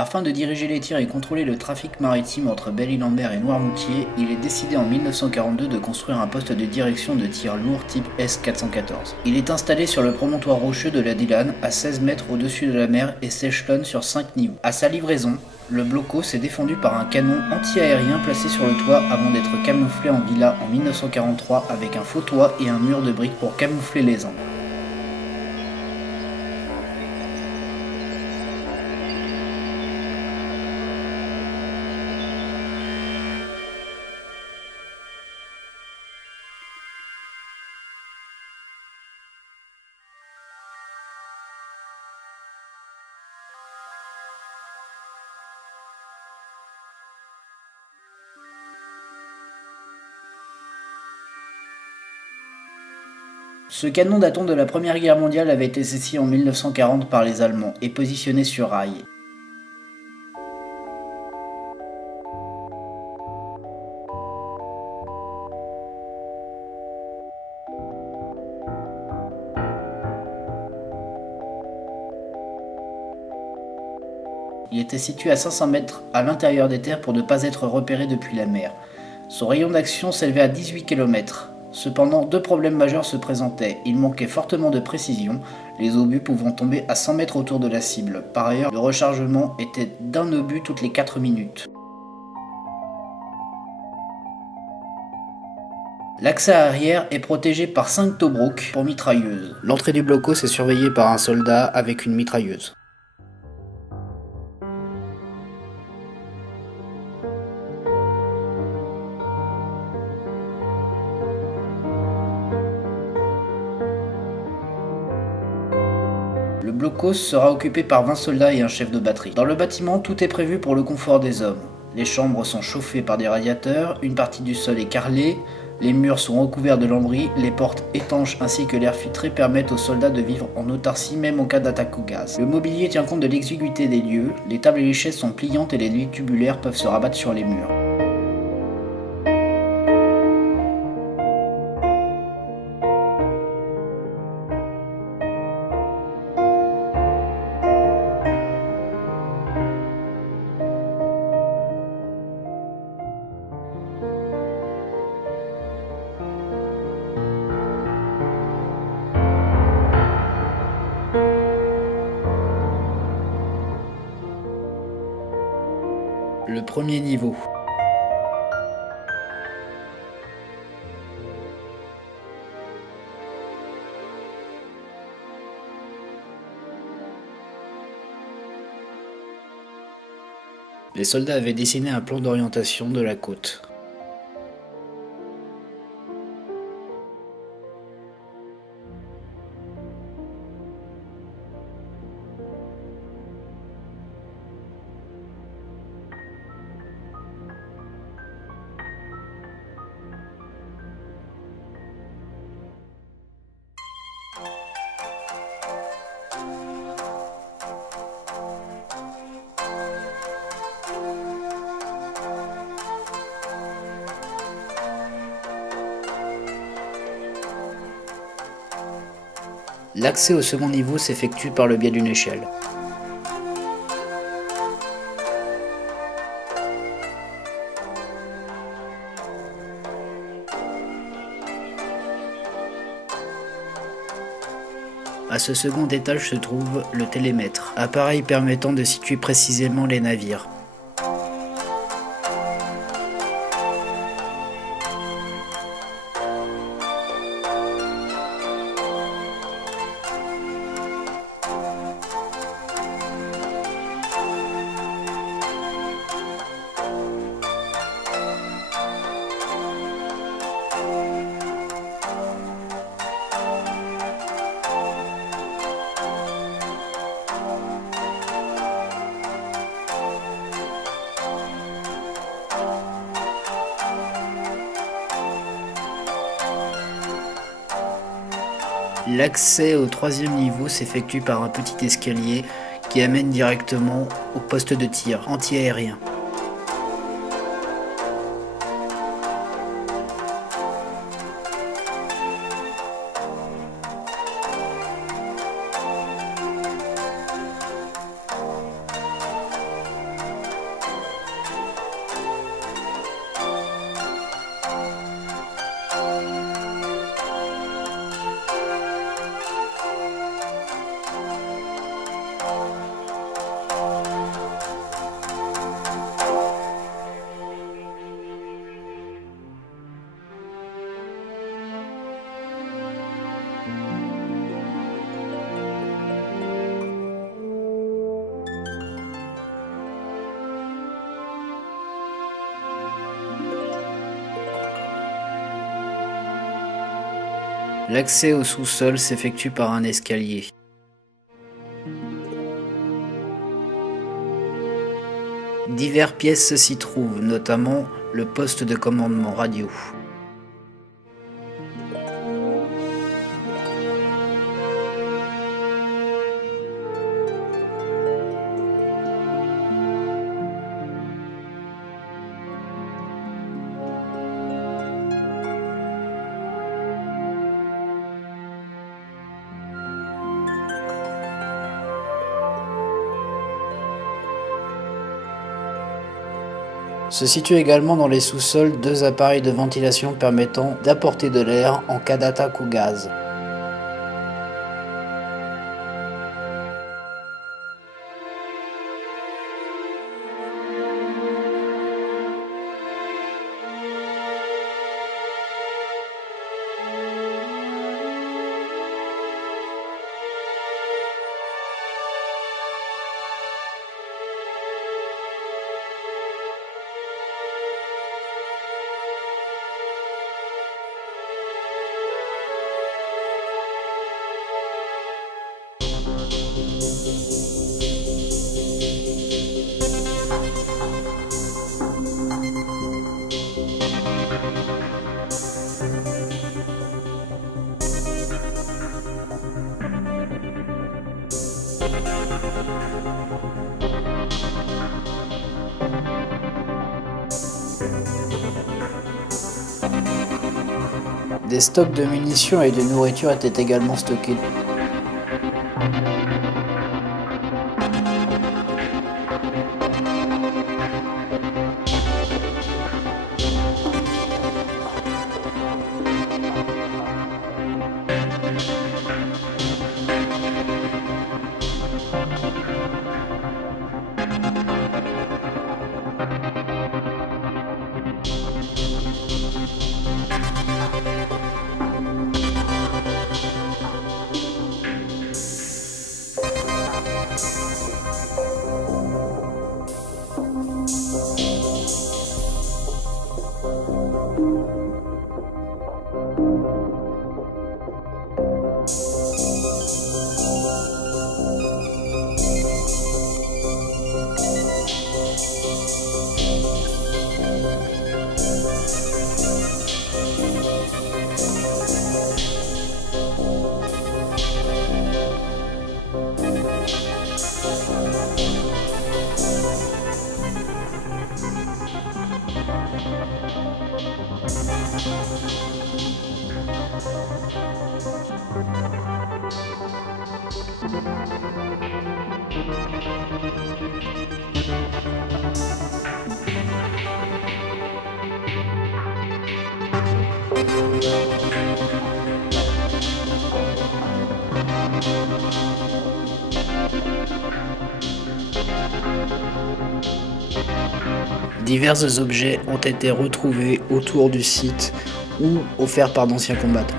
Afin de diriger les tirs et contrôler le trafic maritime entre Belle-Île-en-Mer et Noirmoutier, il est décidé en 1942 de construire un poste de direction de tir lourd type S-414. Il est installé sur le promontoire rocheux de la Dillane, à 16 mètres au-dessus de la mer et s'échelonne sur 5 niveaux. À sa livraison, le Bloco s'est défendu par un canon anti-aérien placé sur le toit avant d'être camouflé en villa en 1943 avec un faux toit et un mur de briques pour camoufler les angles. Ce canon datant de la Première Guerre mondiale avait été saisi en 1940 par les Allemands et positionné sur rail. Il était situé à 500 mètres à l'intérieur des terres pour ne pas être repéré depuis la mer. Son rayon d'action s'élevait à 18 km. Cependant, deux problèmes majeurs se présentaient. Il manquait fortement de précision, les obus pouvant tomber à 100 mètres autour de la cible. Par ailleurs, le rechargement était d'un obus toutes les 4 minutes. L'accès arrière est protégé par 5 Tobruk pour mitrailleuses. L'entrée du bloco est surveillée par un soldat avec une mitrailleuse. Le blocos sera occupé par 20 soldats et un chef de batterie. Dans le bâtiment, tout est prévu pour le confort des hommes. Les chambres sont chauffées par des radiateurs, une partie du sol est carrelée, les murs sont recouverts de lambris, les portes étanches ainsi que l'air filtré permettent aux soldats de vivre en autarcie même en cas d'attaque au gaz. Le mobilier tient compte de l'exiguïté des lieux, les tables et les chaises sont pliantes et les lits tubulaires peuvent se rabattre sur les murs. Le premier niveau. Les soldats avaient dessiné un plan d'orientation de la côte. L'accès au second niveau s'effectue par le biais d'une échelle. À ce second étage se trouve le télémètre, appareil permettant de situer précisément les navires. L'accès au troisième niveau s'effectue par un petit escalier qui amène directement au poste de tir anti-aérien. L'accès au sous-sol s'effectue par un escalier. Diverses pièces s'y trouvent, notamment le poste de commandement radio. Se situent également dans les sous-sols 2 appareils de ventilation permettant d'apporter de l'air en cas d'attaque au gaz. Des stocks de munitions et de nourriture étaient également stockés. Divers objets ont été retrouvés autour du site ou offerts par d'anciens combattants.